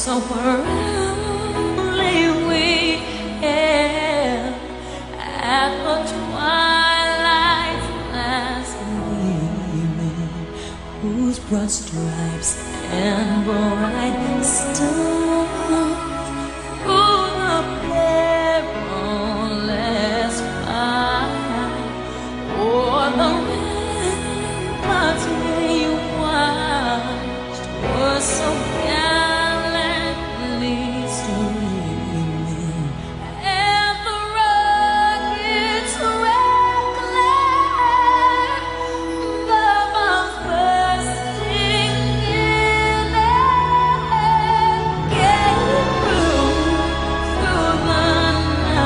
so proudly we hailed at the twilight's last gleaming, whose broad stripes and bright stars through the perilous fight o'er the ramparts we watched were so gallantly streaming, and the rockets reckless, the bombs bursting in air, getting through the night,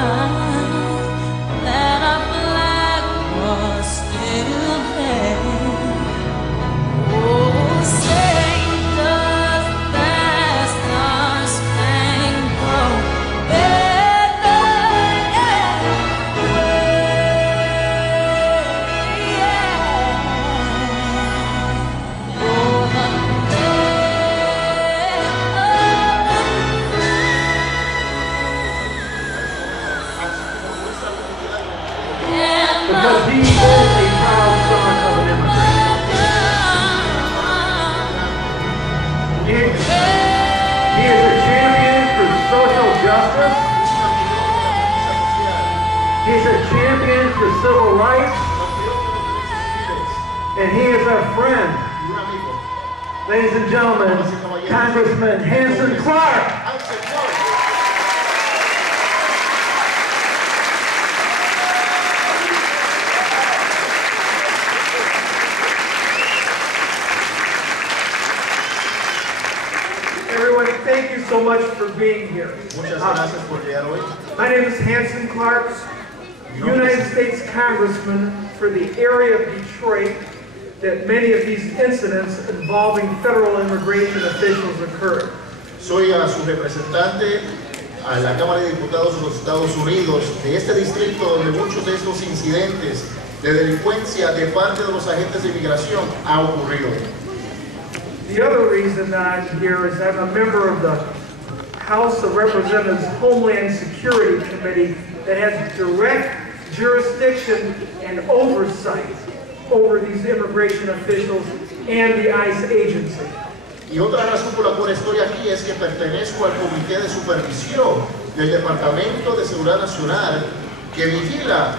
that our flag was still there. Oh, say does that star-spangled banner yet wave? Oh, the Because he is a proud son of an immigrant. He is a champion for social justice. He's a champion for civil rights. And he is our friend. Ladies and gentlemen, Congressman Hanson Clark. Everyone, thank you so much for being here. Muchas gracias por llegar hoy. My name is Hanson Clark, United States Congressman for the area of Detroit that many of these incidents involving federal immigration officials occurred. Soy a su representante a la Cámara de Diputados de los Estados Unidos de este distrito donde muchos de estos incidentes de delincuencia de parte de los agentes de inmigración ha ocurrido. The other reason that I'm here is I'm a member of the House of Representatives Homeland Security Committee that has direct jurisdiction and oversight over these immigration officials and the ICE agency. Y otra razón por la cual estoy aquí es que pertenezco al Comité de Supervisión del Departamento de Seguridad Nacional que vigila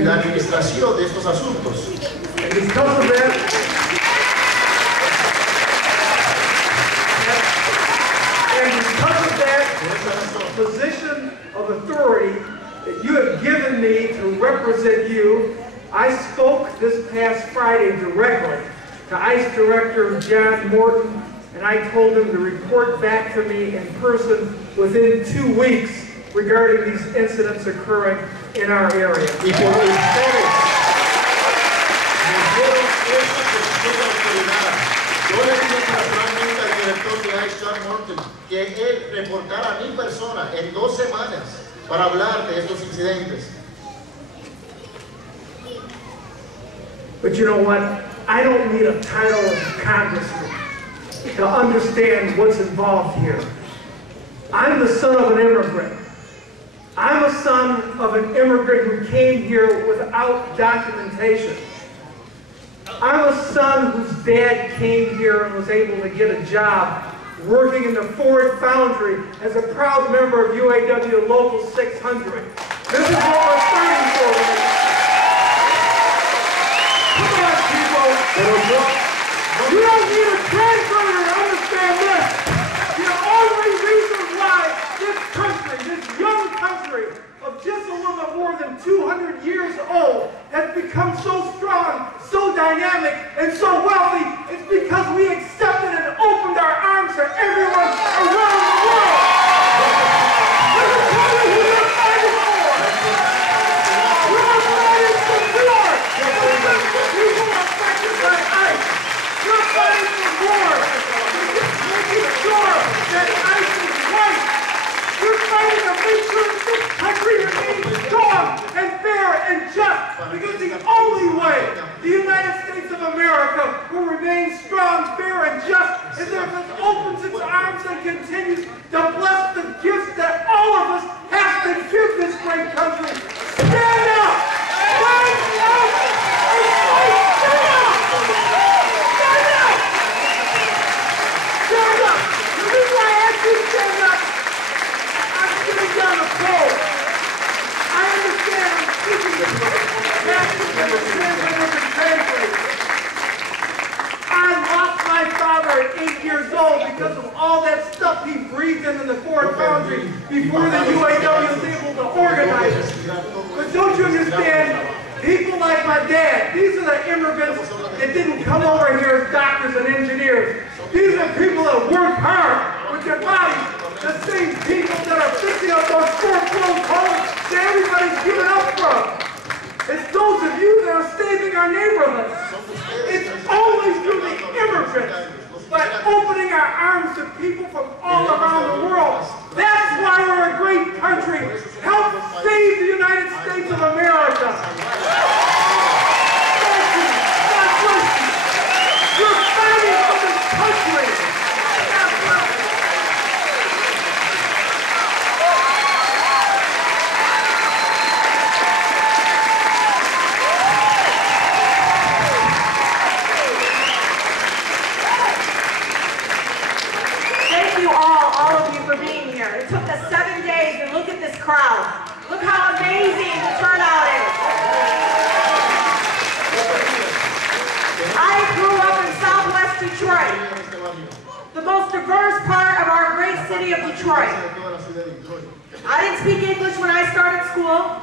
la administración de estos asuntos. And because of that, position of authority that you have given me to represent you, I spoke this past Friday directly to ICE Director John Morton, and I told him to report back to me in person within 2 weeks regarding these incidents occurring in our area. Y por ustedes me dieron esa posición de autoridad. Yo le dije personalmente al director de ICE, John Morton, que él reportara a mi persona en 2 semanas para hablar de estos incidentes. But you know what? I don't need a title of congressman to understand what's involved here. I'm the son of an immigrant. I'm a son of an immigrant who came here without documentation. I'm a son whose dad came here and was able to get a job working in the Ford Foundry as a proud member of UAW Local 600. This is what we're fighting for. Come on, people. You don't need a translator to understand this. The only reason why this country, this young country of just a little bit more than 200 years old, has become so strong, so dynamic, and so wealthy, is because we accepted and opened our arms to everyone around the world. Let me tell you who we're fighting for. We're fighting for war. People are affected by ICE. We're fighting for war. Making sure that ICE is right. We're fighting to make sure this country remains strong and fair and just, because the only way the United States of America will remain strong, fair, and just is if it opens its arms bless and continues to bless the gifts that all of us have to give this great country. Stand up! Stand up! Stand up! Stand up! Stand up! The reason I ask you to stand up, I'm sitting down a pole. I understand I'm speaking to pastors and the translators and translators. I lost my father at 8 years old because of all that stuff he breathed into the foreign boundary before the UAW was able to organize it. But don't you understand, people like my dad, these are the immigrants that didn't come over here as doctors and engineers. These are people that work hard with their bodies, the same people that are fixing up those foreclosed homes that everybody's giving up from. It's those of you that are saving our neighborhoods. It's always through the immigrants, by opening our arms to people from all around the world. That's why we're a great country. Help save the United States of America. Thank you. God bless you. You're fighting for this country. God bless you. All of you for being here. It took us 7 days, and look at this crowd. Look how amazing the turnout is. I grew up in Southwest Detroit, the most diverse part of our great city of Detroit. I didn't speak English when I started school.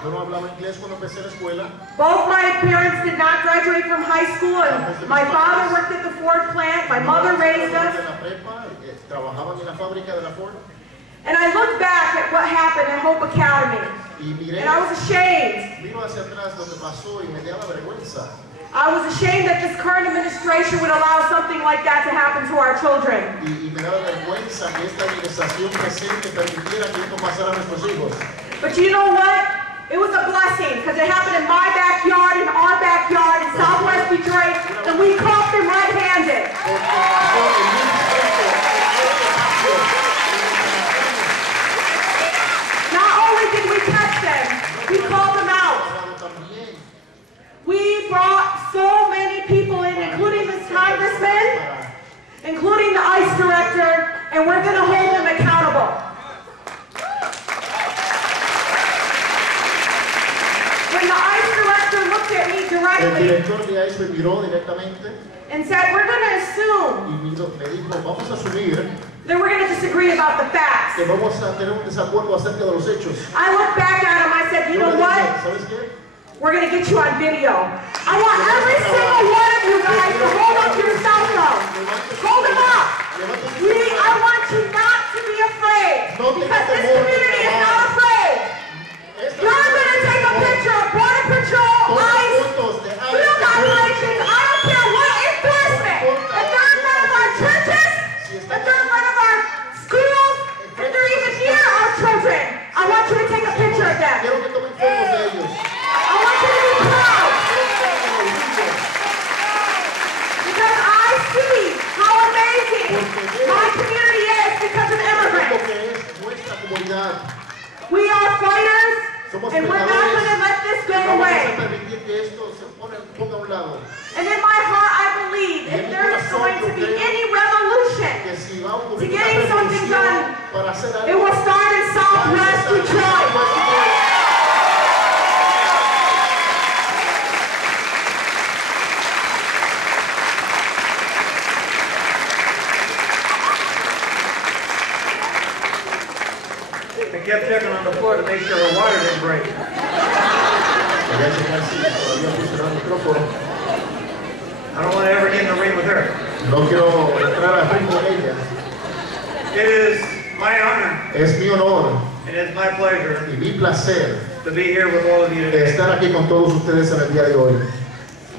Both my parents did not graduate from high school, and my father worked at the Ford plant. My mother raised us. And I look back at what happened at Hope Academy, and I was ashamed. I was ashamed that this current administration would allow something like that to happen to our children. But you know what? It was a blessing, because it happened in my backyard, in our backyard, in Southwest Detroit, and we caught them red-handed. Not only did we catch them, we called them out. We brought so many people in, including this congressman, including the ICE director, and we're going to hold them accountable. When the ICE director looked at me directly and said, we're going to assume that we're going to disagree about the facts. I looked back at him, I said, you know what? We're going to get you on video. I want every single one of you guys to hold up your cell phone. Hold them up. I want you not to be afraid, because this community is not afraid. You're going to take a picture of Border Patrol, ICE, field operations. I don't care what enforcement. If they're in front of our churches, if they're in front of our schools, if they're even near our children, I want you to take a picture of them. I want you to be proud. Because I see how amazing my community is because of immigrants. We are fighters, and we're not going to let this go away. And in my heart, I believe if there's going to be any revolution to getting something done, it will start in Southwest Detroit. I kept checking on the floor to make sure her water didn't break. I don't want to ever get in the ring with her. It is my honor. Es mi honor It is my pleasure y mi placer to be here with all of you today. estar aquí con todos ustedes en el día de hoy.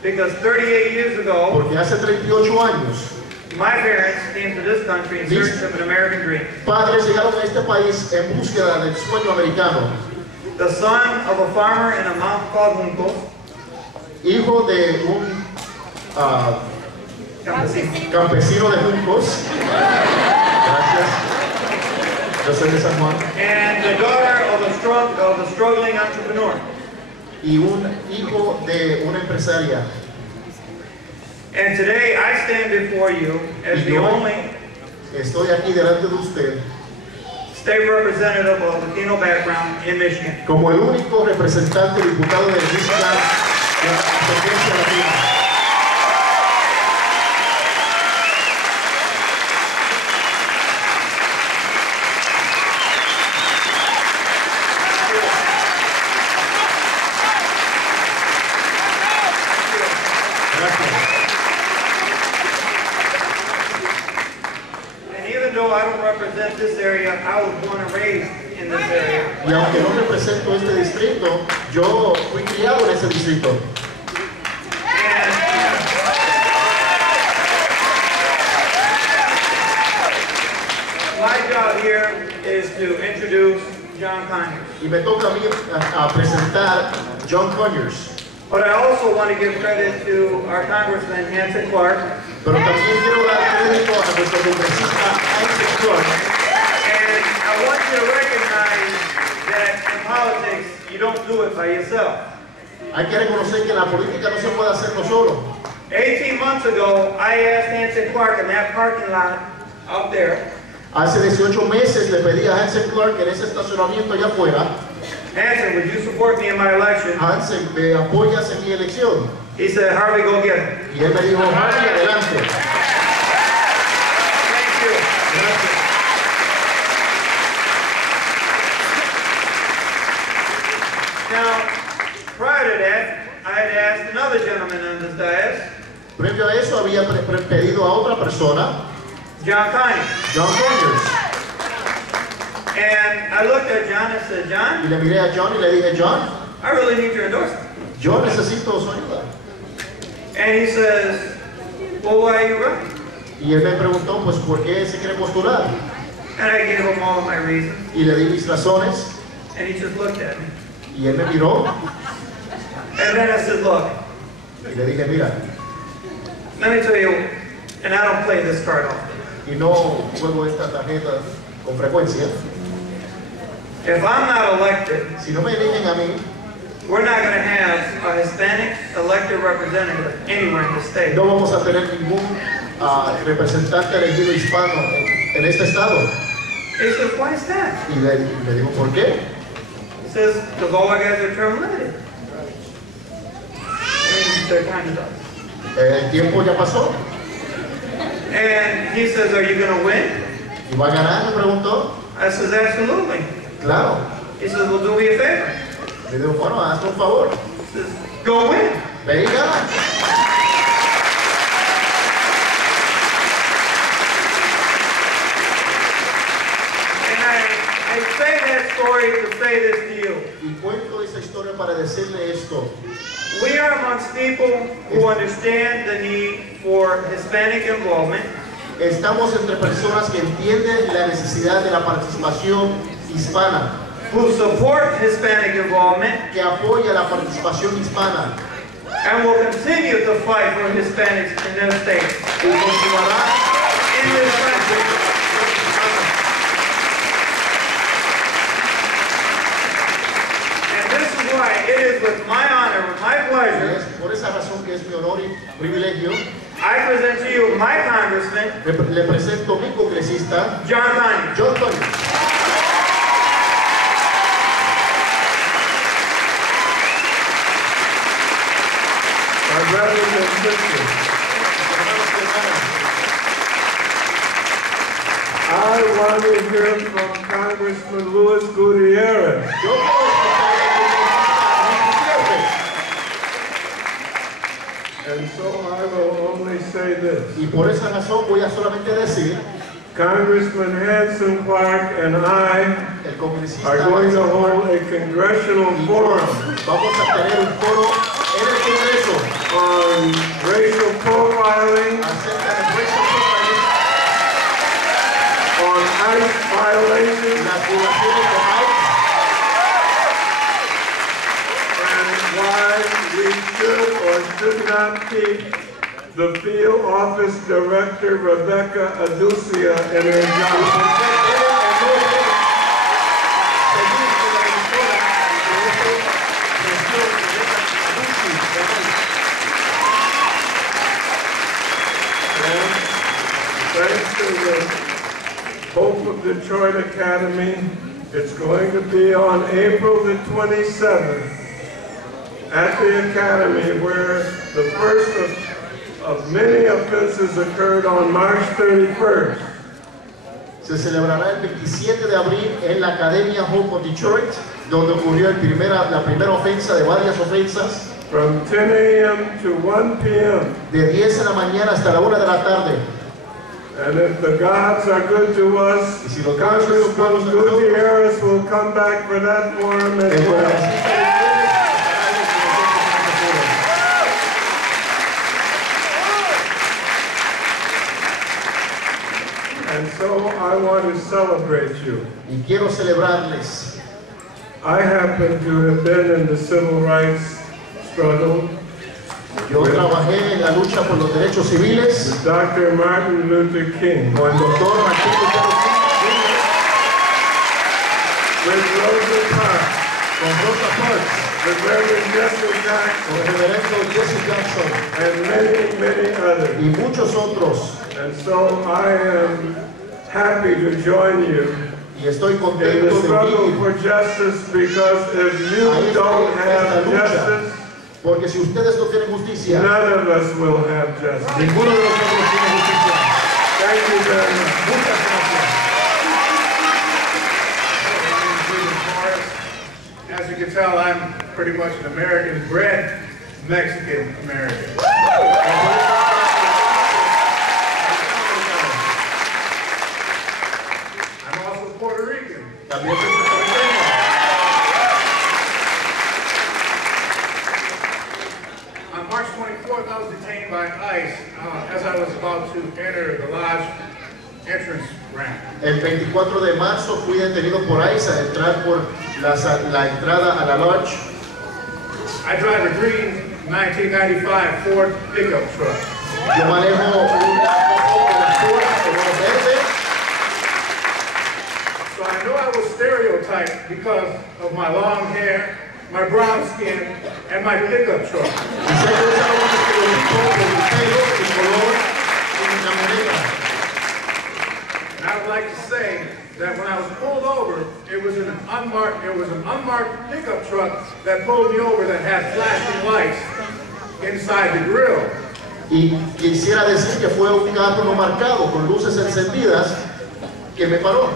Because 38 years ago, Porque hace 38 años, my parents came to this country in search of an American dream. padres llegaron a este país en búsqueda del sueño americano. The son of a farmer in a mountain called Junco, Hijo de un campesino. campesino de Juncos. Gracias. Yo soy de San Juan. And the daughter of a struggling entrepreneur. Y un hijo de una empresaria. And today I stand before you as the only Estoy aquí delante de usted state representative of Latino background in Michigan. como el único representante diputado de Michigan de la ascendencia latina. I don't represent this area, I was born and raised in this area. Y aunque no represento este distrito, yo fui criado en ese distrito. My job here is to introduce John Conyers. Y me toca a mí a presentar John Conyers. But I also want to give credit to our Congressman, Hanson Clark. Pero también quiero dar crédito a nuestro congresista Hanson Clark. And I want you to recognize that in politics, you don't do it by yourself. Hay que reconocer que la política no se puede hacerlo solo. 18 months ago, I asked Hanson Clark in that parking lot out there. Hace 18 meses le pedí a Hanson Clark en ese estacionamiento allá afuera. Hanson, would you support me in my election? Hanson, ¿me apoyas en mi elección? He said, Harvey, go get it. Y él me dijo, Harvey, adelante. Thank you. Gracias. Now, prior to that, I had asked another gentleman on this dais, Previo a eso había pedido a otra persona, John Conyers. John Conyers. And I looked at John and said, Y John, le miré a John y le dije, John, I really need your endorsement. yo necesito su ayuda. And he says, well, why are you running? Y él me preguntó, pues, ¿por qué se quiere postular? And I gave him all of my reasons. Y le di mis razones. And he just looked at me. Y él me miró. And then I said, look, Y le dije, mira, let me tell you, and I don't play this card often. y no juego esta tarjeta con frecuencia. If I'm not elected, Si no me eligen a mí, we're not going to have a Hispanic elected representative anywhere in the state. no vamos a tener ningún representante elegido hispano en este estado. He says, why is that? Y le digo, ¿por qué? He says, because all our guys are term limited. I mean, they're kind of done. El tiempo ya pasó. And he says, are you going to win? ¿Y va a ganar? Me preguntó. I says, absolutely. Claro. He says, well, do me a favor. Le digo, bueno, hazme un favor. He says, go win. Ve y gana. And I say that story to say this to you. Y cuento esa historia para decirle esto. We are amongst people who understand the need for Hispanic involvement. Estamos entre personas que entienden la necesidad de la participación hispana, who support Hispanic involvement, que apoya la participación hispana and will continue to fight for Hispanics in their states. y continuará In this country. And this is why it is with my honor, with my pleasure, Es por esa razón que es mi honor y privilegio, I present to you my congressman, le presento a mi congresista, John Conyers. John Conyers. My brothers and sisters, I want to hear from Congressman Luis Gutierrez. Yo quiero escuchar a Luis And so I will only say this. Gutierrez. Y por esa razón voy a solamente decir, Congressman Hanson Clark and I el congresista are going to hold a congressional forum vamos a tener un foro en el Congreso on racial profiling, acerca del racial profiling, on ICE violations, las violaciones de ICE, and why we should or should not keep the field office director Rebecca Aducia in her job. y por qué debe o no debe to the Hope of Detroit Academy. It's going to be on April the 27th at the Academy, where the first of many offenses occurred on March 31st. Se celebrará el 27 de abril en la Academia Hope of Detroit, donde ocurrió la primera ofensa de varias ofensas. From 10 a.m. to 1 p.m. De 10 de la mañana hasta la 1 de la tarde. And if the gods are good to us, Y si los Congressman Gutierrez will come back for that forum as well. And so I want to celebrate you. Y quiero celebrarles. I happen to have been in the civil rights struggle. Yo trabajé en la lucha por los derechos civiles with Dr. Martin Luther King, con el doctor Martin Luther King, with Rosa Parks, con Rosa Parks, with Reverend Jesse Jackson, con el reverendo Jesse Jackson and many, many others. y muchos otros. And so I am happy to join you Y estoy in contento the de struggle unir for justice, because if you a don't esta have lucha, justice, porque si ustedes no tienen justicia, none of us will have justice. ninguno de nosotros tiene justicia. Thank you very much. Muchas gracias. As you can tell, I'm pretty much an American-bred Mexican American. I'm also Puerto Rican. También soy puertorriqueño. On March 24th, I was detained by ICE as I was about to enter the lodge entrance ramp. El 24 de marzo fui detenido por ICE a entrar por la entrada a la lodge. I drive a green 1995 Ford pickup truck. Yo manejo una Ford color verde. So I know I was stereotyped because of my long hair, my brown skin, and my pickup truck. Y sé que usaba un estereotipo por mi pelo, mi color y mi camioneta. And I would like to say that when I was pulled over, it was an unmarked pickup truck that pulled me over that had flashing lights inside the grill. Y quisiera decir que fue un carro no marcado con luces encendidas que me paró.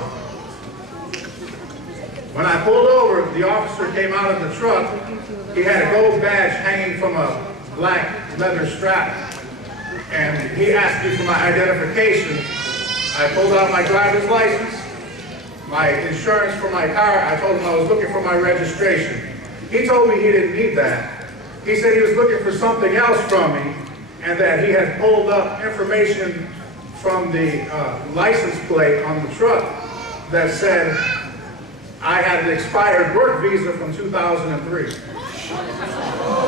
When I pulled over, the officer came out of the truck. He had a gold badge hanging from a black leather strap. And he asked me for my identification. I pulled out my driver's license, my insurance for my car. I told him I was looking for my registration. He told me he didn't need that. He said he was looking for something else from me, and that he had pulled up information from the license plate on the truck that said I had an expired work visa from 2003.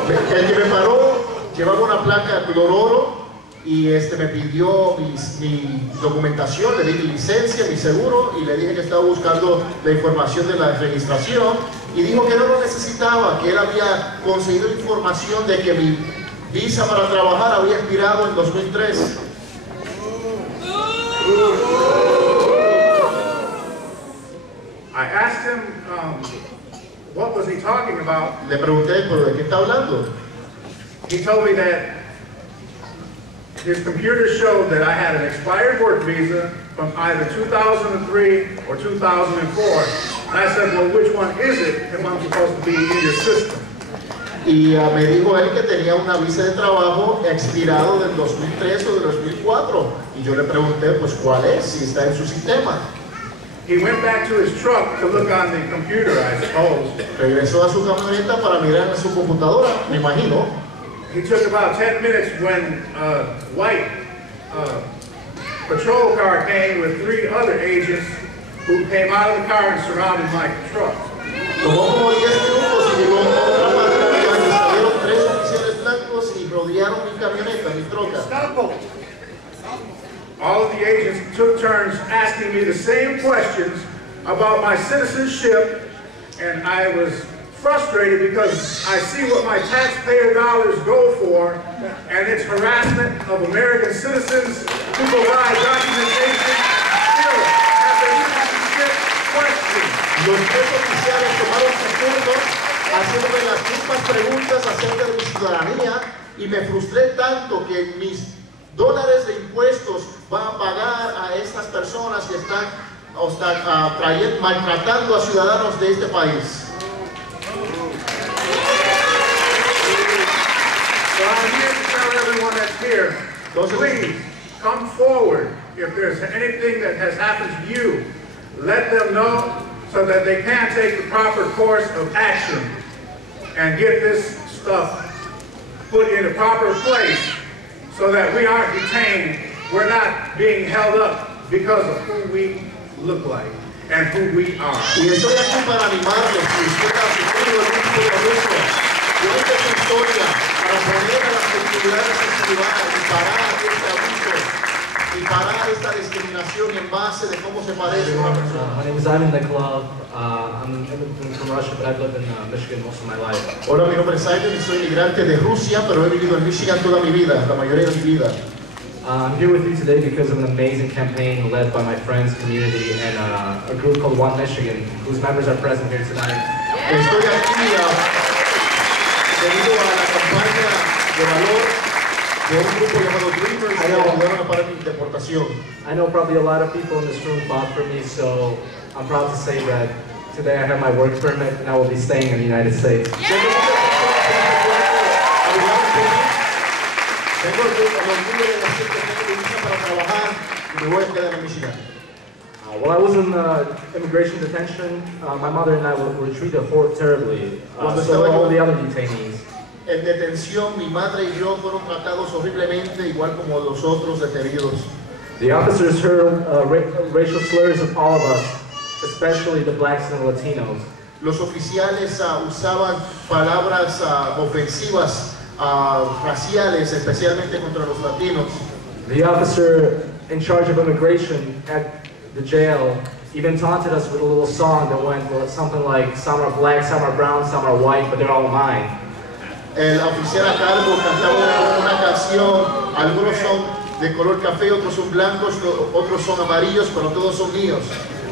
El que me paró llevaba una placa de color oro y me pidió mi documentación, le di mi licencia, mi seguro y le dije que estaba buscando la información de la registración y dijo que no lo necesitaba, que él había conseguido información de que mi visa para trabajar había expirado en 2003. I asked him what was he talking about. Le pregunté, ¿pero de qué está hablando? He told me that his computer showed that I had an expired work visa from either 2003 or 2004. And I said, well, which one is it if I'm supposed to be in your system? Y me dijo él que tenía una visa de trabajo expirado del 2003 o del 2004. Y yo le pregunté, pues, ¿cuál es? Si está en su sistema. He went back to his truck to look on the computer, I suppose. Regresó a su camioneta para mirar en su computadora, me imagino. He took about 10 minutes when a white patrol car came with 3 other agents who came out of the car and surrounded my truck. Tomó como 10 minutos y llegó otra patrulla y salieron 3 oficiales blancos y rodearon mi camioneta, mi troca. All of the agents took turns asking me the same questions about my citizenship, and I was frustrated because I see what my taxpayer dollars go for, and it's harassment of American citizens who provide documentation haciéndome las mismas preguntas acerca de mi ciudadanía y me frustré tanto que mis dólares de impuestos van a pagar a estas personas que están maltratando a ciudadanos de este país. So I'm here to tell everyone that's here, please come forward. If there's anything that has happened to you, let them know so that they can take the proper course of action and get this stuff put in a proper place so that we aren't detained. We're not being held up because of who we look like and who we are. Y estoy aquí para animarlos, si usted ha sufrido algún tipo de abuso, cuente su historia para poner a las autoridades en su lugar y parar este abuso y parar esta discriminación en base de cómo se parece una persona. My name is Ivan Nikolov. I'm an immigrant from Russia, but I've lived in Michigan most of my life. Hola, mi nombre es Ivan y soy inmigrante de Rusia, pero he vivido en Michigan toda mi vida, la mayoría de mi vida. I'm here with you today because of an amazing campaign led by my friends, community, and a group called One Michigan, whose members are present here tonight. Estoy aquí debido a la campaña de valor de un grupo llamado Dreamers que ayudaron a parar mi deportación. I know probably a lot of people in this room fought for me, so I'm proud to say that today I have my work permit and I will be staying in the United States. Tengo el orgullo de decir que tengo visa para trabajar y me voy a quedar en Michigan. While I was in immigration detention, my mother and I were treated terribly, so were all the other detainees. En detención, mi madre y yo fueron tratados horriblemente, igual como los otros detenidos. The officers hurled racial slurs at all of us, especially the blacks and the Latinos. Los oficiales usaban palabras ofensivas raciales, especialmente contra los latinos. The officer in charge of immigration at the jail even taunted us with a little song that went something like, some are black, some are brown, some are white, but they're all mine. El oficial a cargo cantaba una canción, algunos son de color café, otros son blancos, otros son amarillos, pero todos son míos.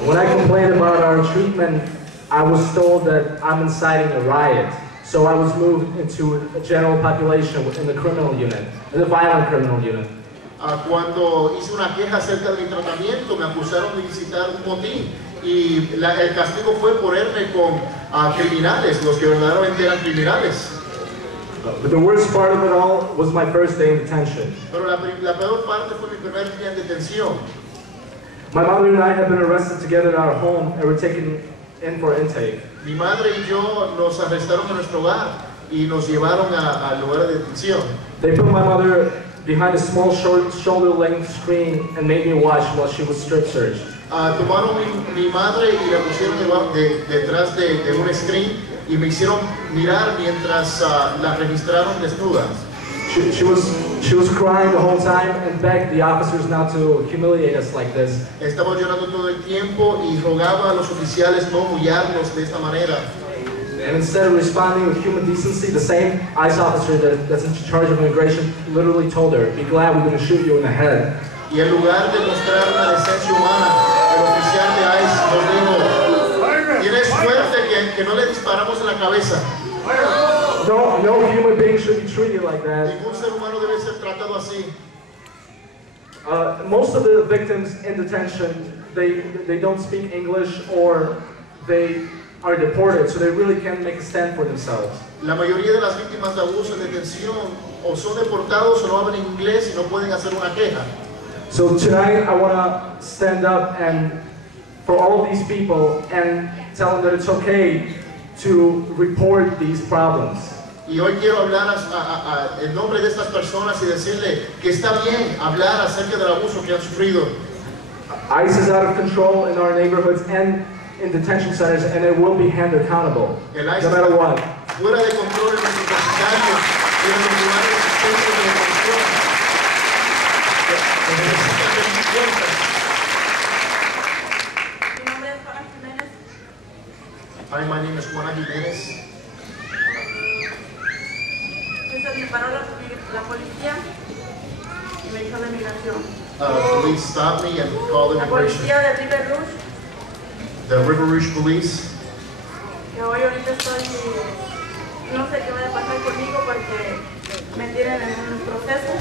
When I complained about our treatment, I was told that I'm inciting a riot. So I was moved into a general population within the criminal unit, the violent criminal unit. Cuando hice una queja acerca de mi tratamiento, me acusaron de incitar un motín y el castigo fue ponerme con criminales, los que verdaderamente eran criminales. But the worst part of it all was my first day in detention. Pero la peor parte fue mi primer día en detención. My mother and I had been arrested together at our home and were taken in for intake. Mi madre y yo nos arrestaron en nuestro hogar y nos llevaron al lugar de detención. They put my mother behind a small shoulder-length screen and made me watch while she was strip searched. Tomaron mi madre y la pusieron detrás de un screen y me hicieron mirar mientras la registraron desnuda. She was crying the whole time and begged the officers not to humiliate us like this. Estaba llorando todo el tiempo y rogaba a los oficiales no humillarnos de esta manera. And instead of responding with human decency, the same ICE officer that's in charge of immigration literally told her, "Be glad we're going to shoot you in the head." Y en lugar de mostrar una decencia humana, el oficial de ICE nos dijo, "Tienes suerte que no le disparamos en la cabeza." No human being should be treated like that. Ningún ser humano debe ser tratado así. Most of the victims in detention, they don't speak English or they are deported, so they really can't make a stand for themselves. La mayoría de las víctimas de abuso en detención o son deportados o no hablan inglés y no pueden hacer una queja. So tonight I want to stand up and for all of these people and tell them that it's okay to report these problems. Y hoy quiero hablar en nombre de estas personas y decirle que está bien hablar acerca del abuso que han sufrido. ICE is out of control in our neighborhoods and in detention centers, and it will be held accountable, El ICE no matter what. fuera de control en nuestros vecindarios y en los lugares centros de detención. Necesitan rendir cuentas. Mi nombre es Juana Jiménez. Hi, my name is Juana Jiménez. Me paró la policía y me dijo de migración. Police stopped me and called La immigration. policía de River Rouge, The River Rouge Police. que hoy ahorita estoy no sé qué va a pasar conmigo porque me tienen en un proceso.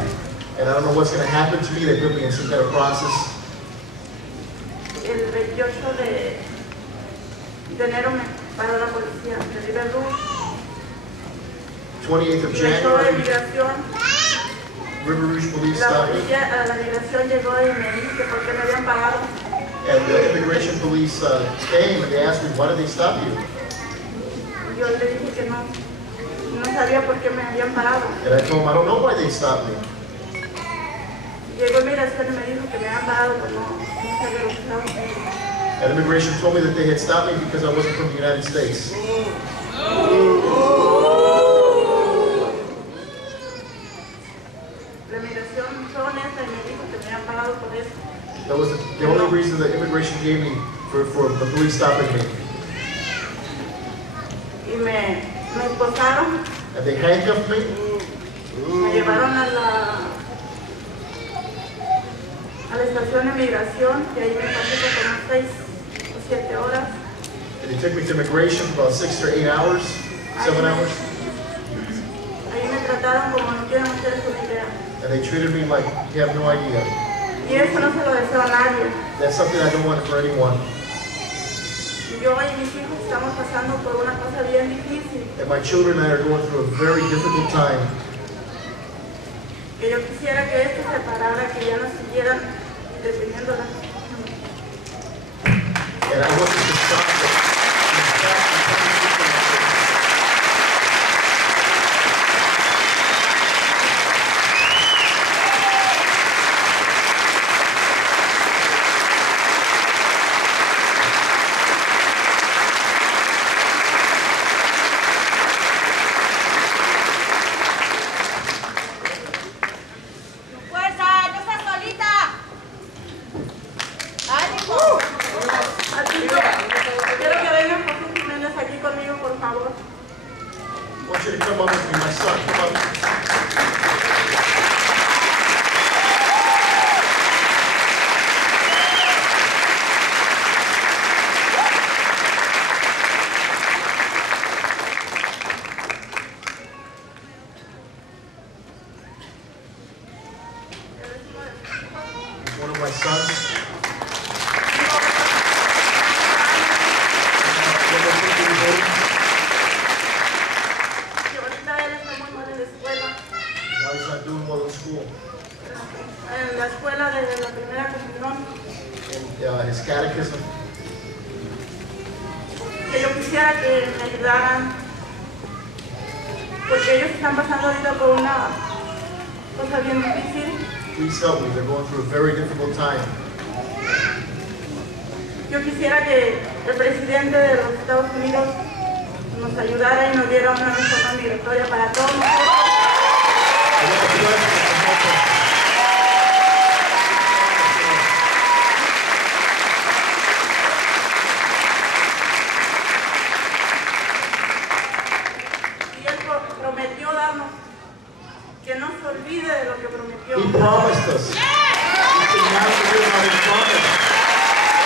And I don't know what's going to happen to me. They put me in some kind of process. El 28 de enero me paró la policía de River Rouge. 28th of Y el show de January, migración, River Rouge police la stopped me. policía a la migración llegó y me dijo que por qué me habían pagado. And the immigration police came and they asked me, why did they stop you? Yo le dije que no sabía por qué me habían parado. And I told them, I don't know why they stopped me. Llegó migración y me dijo que me habían parado por no sabía lo que estaba haciendo. And immigration told me that they had stopped me because I wasn't from the United States. La migración fue honesta y me dijo que me habían pagado por eso. That was the only reason that immigration gave me for the police stopping me. Y me esposaron, And they handcuffed me. me llevaron a la estación de migración, y ahí me pasé por unas 6 o 7 horas. And they took me to immigration for about 6 or 8 hours, 7 hours. Ahí me trataron como no tienen ustedes una idea. And they treated me like you have no idea. Y eso no se lo deseo a nadie. That's something I don't want for anyone. Yo y mis hijos estamos pasando por una cosa bien difícil, And my children and I are going through a very difficult time. que yo quisiera que esto se parara, que ya no siguieran deteniendo las And I want them to stop it. Quiero que vengan Jorge Hernandez aquí conmigo, por favor. I want you to come up with me, my son. Come up. He's one of my sons. Y ahorita él está muy mal en la escuela, Now he's not doing well in school. en la escuela de la primera comunión. And his catechism. Que yo quisiera que me ayudaran, porque ellos están pasando ahorita por una cosa bien difícil. Please help me. They're going through a very difficult time. Yo quisiera que el presidente de los Estados Unidos nos ayudara y nos diera una reforma migratoria para todos nosotros. I want the president to help us. Y él prometió darnos, que no se olvide de lo que prometió. He promised us. We can now forget about his promise.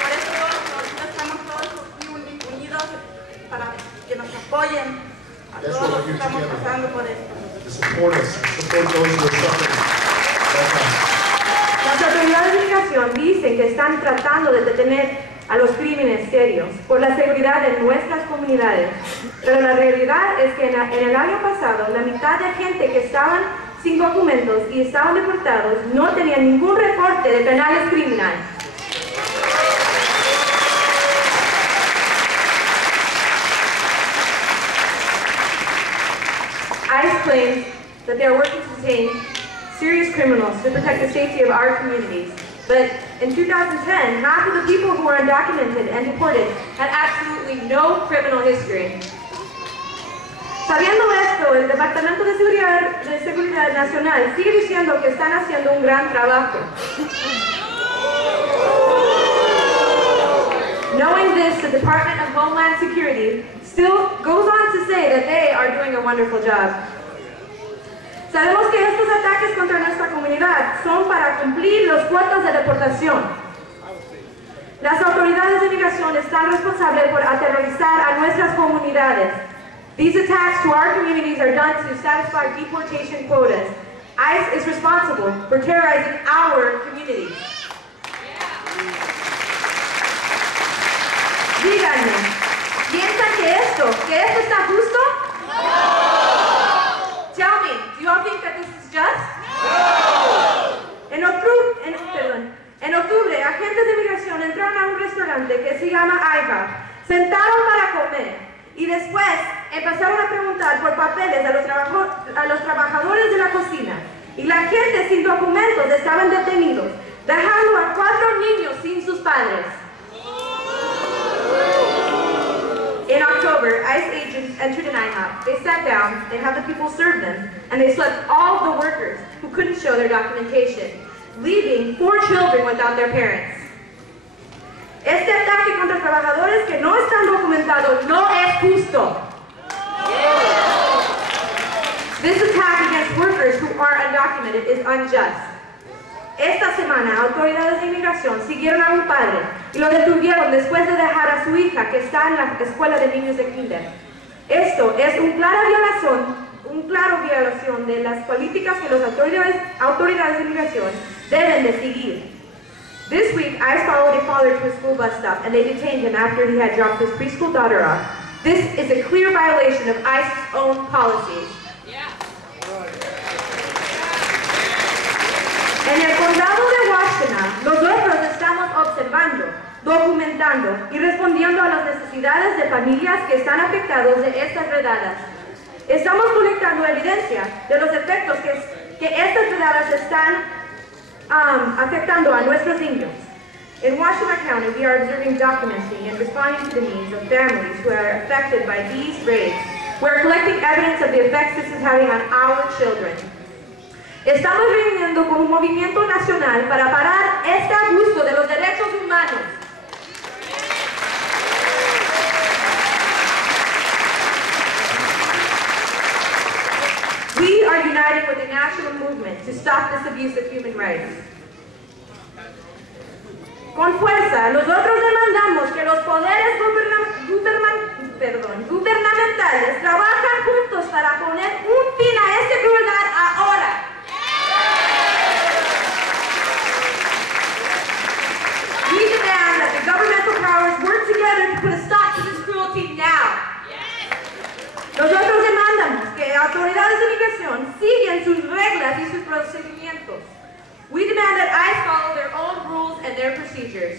Por eso ahorita estamos todos aquí unidos para que nos apoyen a That's todos what los we're que here estamos together. pasando por esto. To support us. Support those who are suffering. That's us. Las autoridades de migración dicen que están tratando de detener a los crímenes serios por la seguridad de nuestras comunidades. Pero la realidad es que en el año pasado, la mitad de gente que estaban sin documentos y estaban deportados no tenían ningún reporte de penales criminales. ICE claims that they are working to detain serious criminals to protect the safety of our communities. But in 2010, half of the people who were undocumented and deported had absolutely no criminal history. Sabiendo esto, el Departamento de Seguridad Nacional sigue diciendo que están haciendo un gran trabajo. Knowing this, the Department of Homeland Security still goes on to say that they are doing a wonderful job. Sabemos que estos ataques contra nuestra comunidad son para cumplir los cuotas de deportación. Las autoridades de migración están responsables por aterrorizar a nuestras comunidades. These attacks to our communities are done to satisfy deportation quotas. ICE is responsible for terrorizing our communities. Díganme, ¿piensan que esto está justo? No. Tell me, do you all think that this is just? No. En octubre, agentes de migración entraron a un restaurante que se llama IHOP, sentaron para comer y después empezaron a preguntar por papeles a los trabajadores de la cocina. Y la gente sin documentos estaban detenidos, dejando a 4 niños sin sus padres. In October, ICE agents entered an IHOP. They sat down, they had the people serve them, and they swept all of the workers who couldn't show their documentation, leaving 4 children without their parents. Este ataque contra trabajadores que no están documentados no es justo. This attack against workers who are undocumented is unjust. Esta semana, autoridades de inmigración siguieron a un padre y lo detuvieron después de dejar a su hija que está en la escuela de niños de kinder. Esto es una clara violación de las políticas que las autoridades de inmigración deben de seguir. This week, ICE followed a father to a school bus stop and they detained him after he had dropped his preschool daughter off. This is a clear violation of ICE's own policies. En el condado de Washington, nosotros estamos observando, documentando y respondiendo a las necesidades de familias que están afectadas de estas redadas. Estamos colectando evidencia de los efectos que estas redadas están afectando a nuestros niños. In Washington County, we are observing, documenting, and responding to the needs of families who are affected by these raids. We are collecting evidence of the effects this is having on our children. Estamos reuniendo con un movimiento nacional para parar este abuso de los derechos humanos. We are uniting with a national movement to stop this abuse of human rights. Con fuerza, nosotros demandamos que los poderes gubernamentales trabajen juntos para poner un fin a esta crueldad ahora. We demand that the governmental powers work together to put a stop to this cruelty now. Nosotros demandamos que autoridades de migración sigan sus reglas y sus procedimientos. We demand that ICE follow their own rules and their procedures.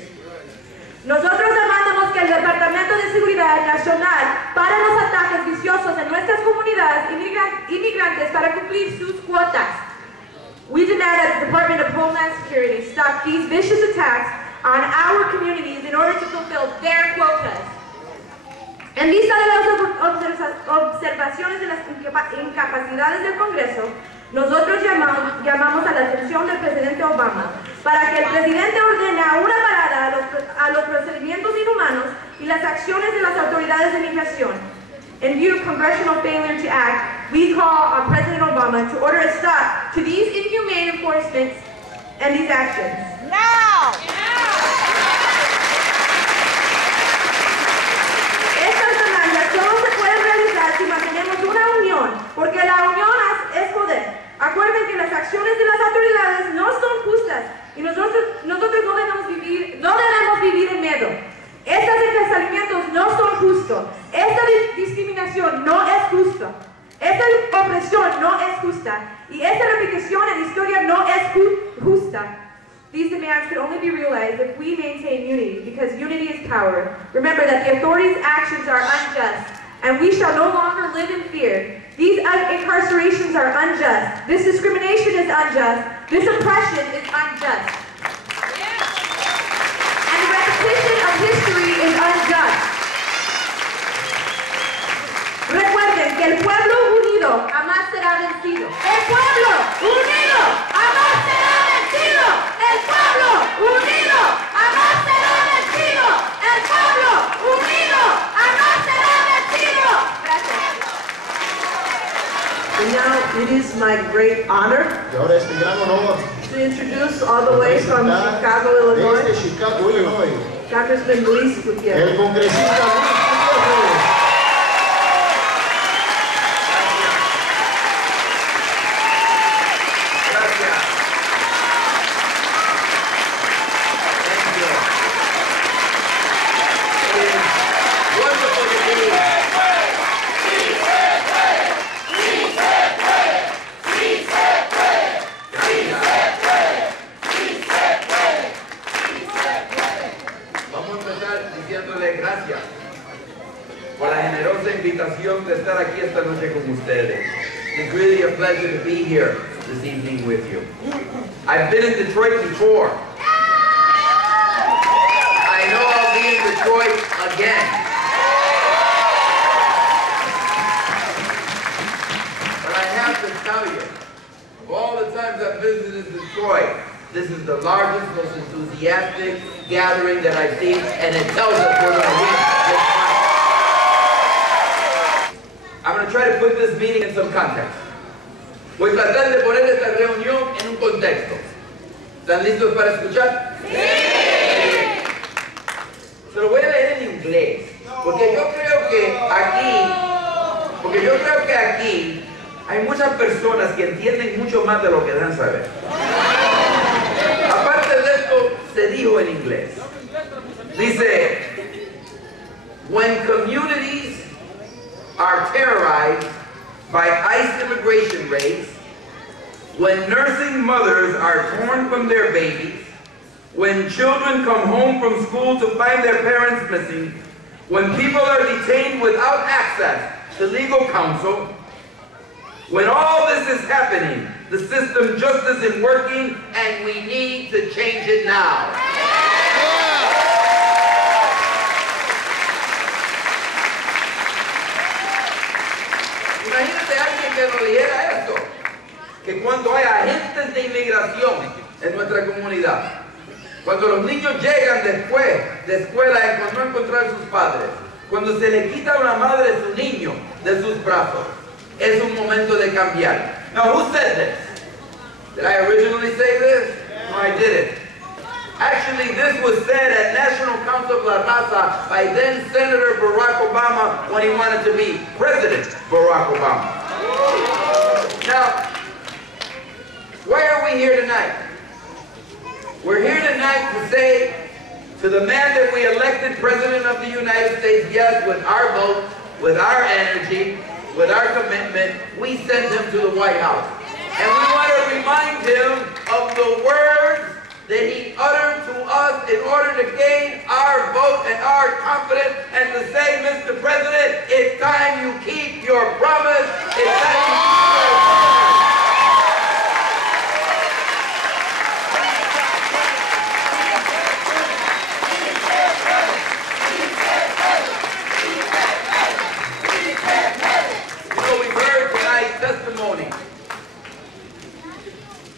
Nosotros demandamos que el Departamento de Seguridad Nacional pare los ataques viciosos en nuestras comunidades inmigrantes para cumplir sus cuotas. We demand that the Department of Homeland Security stop these vicious attacks on our communities in order to fulfill their quotas. En vista de las observaciones de las incapacidades del Congreso, nosotros llamamos a la atención del presidente Obama para que el presidente ordene una parada a los procedimientos inhumanos y las acciones de las autoridades de migración. In view of congressional failure to act, we call on President Obama to order a stop to these inhumane enforcements and these actions. Now! Estas demandas solo se pueden realizar si mantenemos una unión, porque la unión es poder. Acuerden que las acciones de las autoridades no son justas y nosotros no debemos vivir en miedo. Estos encarcelamientos no son justos. Esta discriminación no es justa. Esta opresión no es justa. Y esta repetición en la historia no es justa. These demands can only be realized if we maintain unity, because unity is power. Remember that the authorities' actions are unjust, and we shall no longer live in fear. These incarcerations are unjust. This discrimination is unjust. This oppression is unjust. And the repetition of history is unjust. Recuerden que el pueblo unido jamás será vencido. El pueblo unido jamás será vencido. El pueblo unido jamás será vencido. El pueblo unido jamás será vencido. Gracias. And now it is my great honor Y ahora gran honor to introduce all the way from Chicago, Illinois, desde Chicago, Illinois, Congressman Luis Gutierrez. El congresista Luis Gutierrez. Gracias por la generosa invitación de estar aquí esta noche con ustedes. It's really a pleasure to be here this evening with you. I've been in Detroit before. I know I'll be in Detroit again. But I have to tell you, of all the times I've visited Detroit, this is the largest, most enthusiastic gathering that I've seen, and it tells us we're going to win this fight. I'm going to try to put this meeting in some context. Voy a tratar de poner esta reunión en un contexto. ¿Están listos para escuchar? ¡Sí! Se lo voy a leer en inglés, porque yo creo que aquí hay muchas personas que entienden mucho más de lo que dan saber. Aparte de esto, se dijo en inglés. Dice, when communities are terrorized by ICE immigration raids, when nursing mothers are torn from their babies, when children come home from school to find their parents missing, when people are detained without access to legal counsel, when all this is happening, the system just isn't working, and we need to change it now. Imagínate alguien que nos dijera esto, que cuando hay agentes de inmigración en nuestra comunidad, cuando los niños llegan después de escuela y no encontrar a sus padres, cuando se le quita a una madre su niño de sus brazos, es un momento de cambiar. Now, who said this? Did I originally say this? No, I didn't. Actually, this was said at National Council of La Raza by then Senator Barack Obama when he wanted to be President Barack Obama. Now, why are we here tonight? We're here tonight to say to the man that we elected President of the United States, yes, with our vote, with our energy, with our commitment, we sent him to the White House. And we want to remind him of the words that he uttered to us in order to gain our vote and our confidence, and to say, Mr. President, it's time you keep your promise. It's time you keep your promise.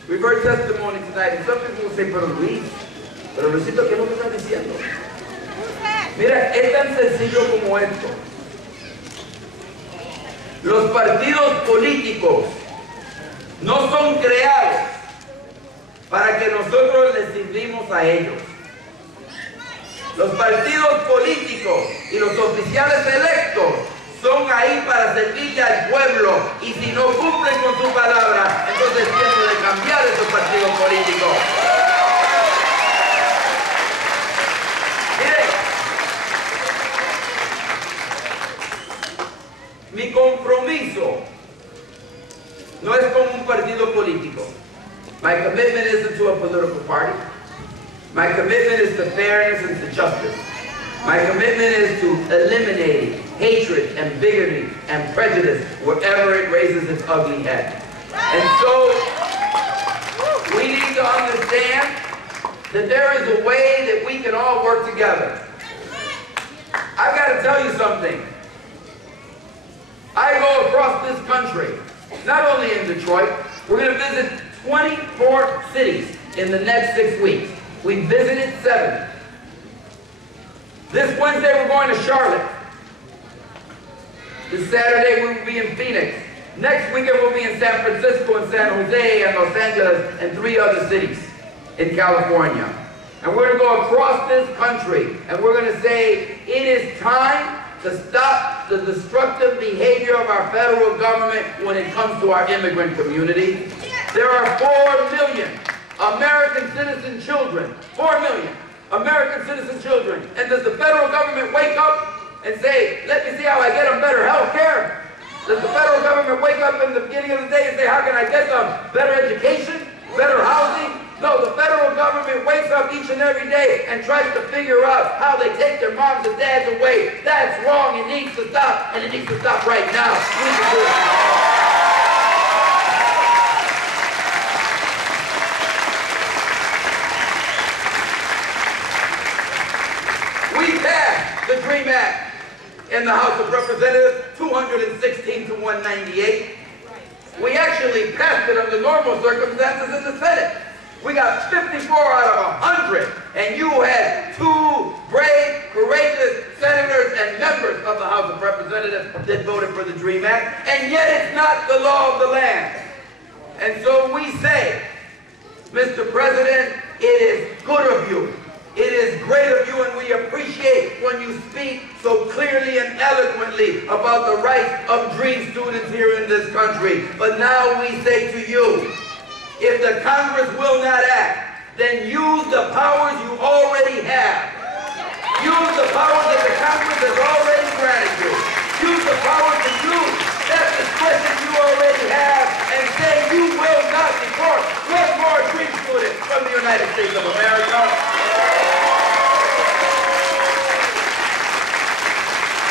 We've heard testimony tonight, and some people will say, pero Luisito, ¿qué es lo que estás diciendo? Mira, es tan sencillo como esto. Los partidos políticos no son creados para que nosotros les sirvimos a ellos. Los partidos políticos y los oficiales electos son ahí para servirle al pueblo, y si no cumplen con su palabra, entonces es tiempo de cambiar esos partidos políticos. Mire, mi compromiso no es con un partido político. My commitment isn't to a political party. My commitment is to fairness and to justice. My commitment is to eliminating hatred and bigotry and prejudice wherever it raises its ugly head. And so, we need to understand that there is a way that we can all work together. I've got to tell you something. I go across this country, not only in Detroit, we're going to visit 24 cities in the next 6 weeks. We visited 7. This Wednesday we're going to Charlotte. This Saturday we will be in Phoenix. Next weekend we'll be in San Francisco and San Jose and Los Angeles and 3 other cities in California. And we're going to go across this country and we're going to say it is time to stop the destructive behavior of our federal government when it comes to our immigrant community. There are 4 million American citizen children, 4 million American citizen children. And does the federal government wake up and say, let me see how I get them better health care? Does the federal government wake up in the beginning of the day and say, how can I get them better education, better housing? No, the federal government wakes up each and every day and tries to figure out how they take their moms and dads away. That's wrong. It needs to stop, and it needs to stop right now. We can do it. We passed the DREAM Act in the House of Representatives, 216 to 198. We actually passed it under normal circumstances in the Senate. We got 54 out of 100, and you had 2 brave, courageous senators and members of the House of Representatives that voted for the DREAM Act, and yet it's not the law of the land. And so we say, Mr. President, it is good of you. It is great of you, and we appreciate when you speak so clearly and eloquently about the rights of DREAM students here in this country. But now we say to you, if the Congress will not act, then use the powers you already have. Use the powers that the Congress has already granted you. Use the powers to use that discretion you already have and say you will not deport one more DREAM student from the United States of America.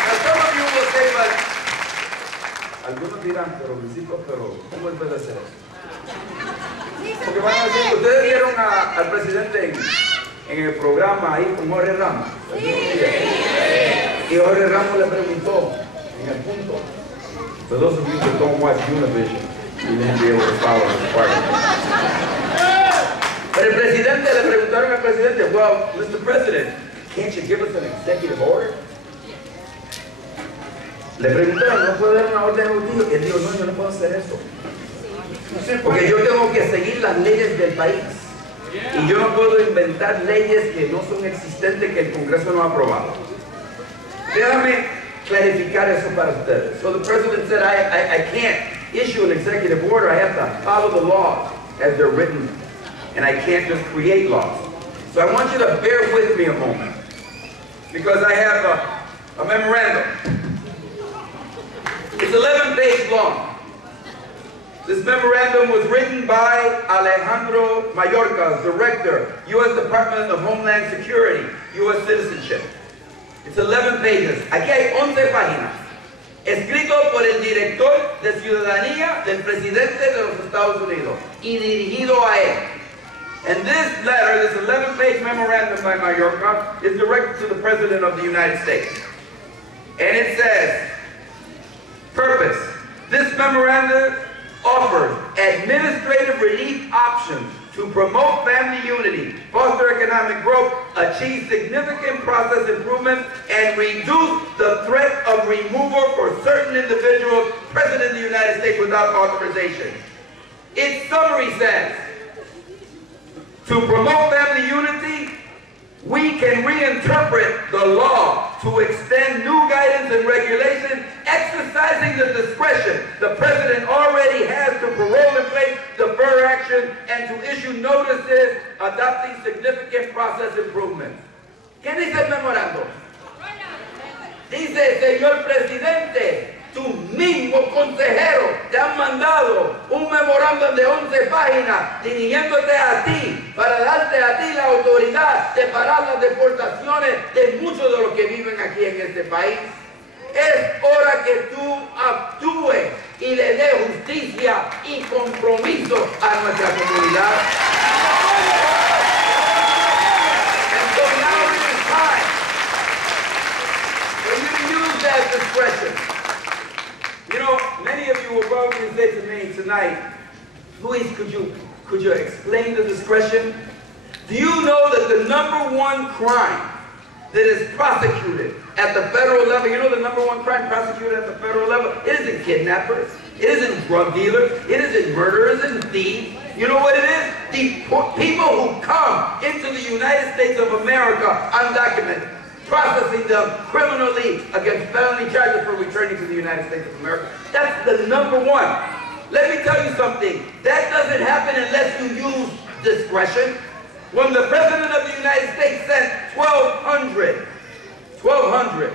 Now some of you will say, but algunos dirán, pero Luisito, pero ¿cómo vuelve a hacer eso? Porque van a decir, ustedes vieron al presidente en el programa ahí con Jorge Ramos. Y Jorge Ramos le preguntó en el punto. For those of you that don't watch Univision, you won't be able to follow this part. Pero el presidente le preguntaron al presidente, well, Mr. President, can't you give us an executive order? Le preguntaron, ¿no puede dar una orden ejecutiva? Y él dijo, no, yo no puedo hacer eso. Porque yo tengo que seguir las leyes del país. Y yo no puedo inventar leyes que no son existentes, que el Congreso no ha aprobado. Déjame clarificar eso para ustedes. So the president said, I can't issue an executive order. I have to follow the laws as they're written. And I can't just create laws. So I want you to bear with me a moment. Because I have a memorandum. It's 11 pages long. This memorandum was written by Alejandro Mayorkas, Director, U.S. Department of Homeland Security, U.S. Citizenship. It's 11 pages. Aquí hay 11 páginas. Escrito por el Director de Ciudadanía del Presidente de los Estados Unidos y dirigido a él. And this letter, this 11-page memorandum by Mayorkas, is directed to the President of the United States. And it says, purpose, this memorandum offers administrative relief options to promote family unity, foster economic growth, achieve significant process improvements, and reduce the threat of removal for certain individuals present in the United States without authorization. Its summary says, to promote family unity, we can reinterpret the law to extend new guidance and regulations, exercising the discretion the President already has to parole in place, defer action, and to issue notices adopting significant process improvements. ¿Qué dice el memorando? Dice, señor Presidente, tus mismos consejeros te han mandado un memorándum de 11 páginas dirigiéndote a ti para darte a ti la autoridad de parar las deportaciones de muchos de los que viven aquí en este país. Es hora que tú actúes y le des justicia y compromiso a nuestra comunidad. And so now it is time for you to use that discretion. You know, many of you will probably say to me tonight, Luis, could you explain the discretion? Do you know that the #1 crime that is prosecuted at the federal level, you know the #1 crime prosecuted at the federal level? It isn't kidnappers, it isn't drug dealers, it isn't murderers, it isn't thieves. You know what it is? The people who come into the United States of America undocumented, processing them criminally against felony charges for returning to the United States of America. That's the number one. Let me tell you something. That doesn't happen unless you use discretion. When the President of the United States sent 1,200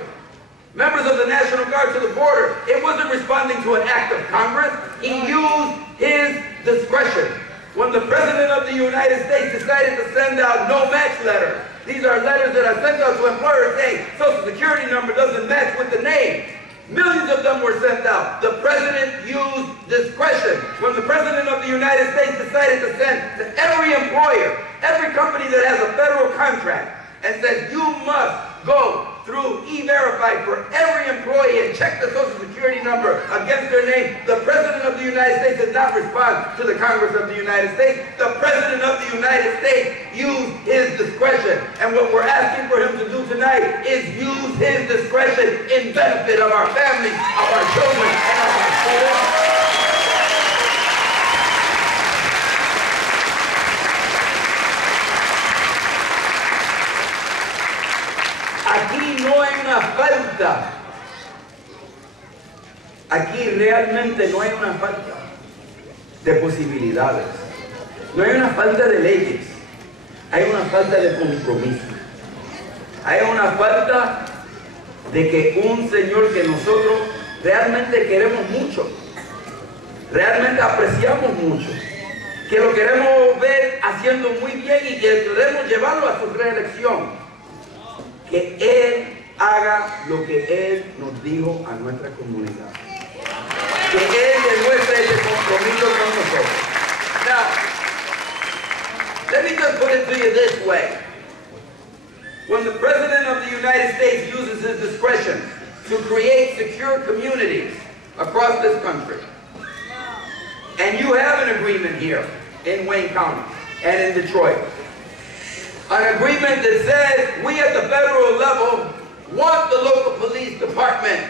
members of the National Guard to the border, it wasn't responding to an act of Congress. He used his discretion. When the President of the United States decided to send out no-match letters, these are letters that are sent out to employers saying Social Security number doesn't match with the name. Millions of them were sent out. The President used discretion. When the President of the United States decided to send to every employer, every company that has a federal contract, and said you must go through E-Verify for every employee and check the Social Security number against their name, the President of the United States did not respond to the Congress of the United States. The President of the United States used his discretion. And what we're asking for him to do tonight is use his discretion in benefit of our families, of our children, and of our children. Aquí no hay una falta, aquí realmente no hay una falta de posibilidades, no hay una falta de leyes, hay una falta de compromiso, hay una falta de que un señor que nosotros realmente queremos mucho, realmente apreciamos mucho, que lo queremos ver haciendo muy bien y que queremos llevarlo a su reelección, que Él haga lo que Él nos dijo a nuestra comunidad. Que Él demuestre ese compromiso con nosotros. Now, let me just put it to you this way. When the President of the United States uses his discretion to create secure communities across this country, and you have an agreement here in Wayne County and in Detroit, an agreement that says we at the federal level want the local police department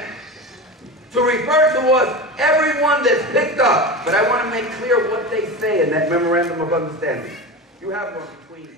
to refer to us everyone that's picked up. But I want to make clear what they say in that memorandum of understanding. You have one between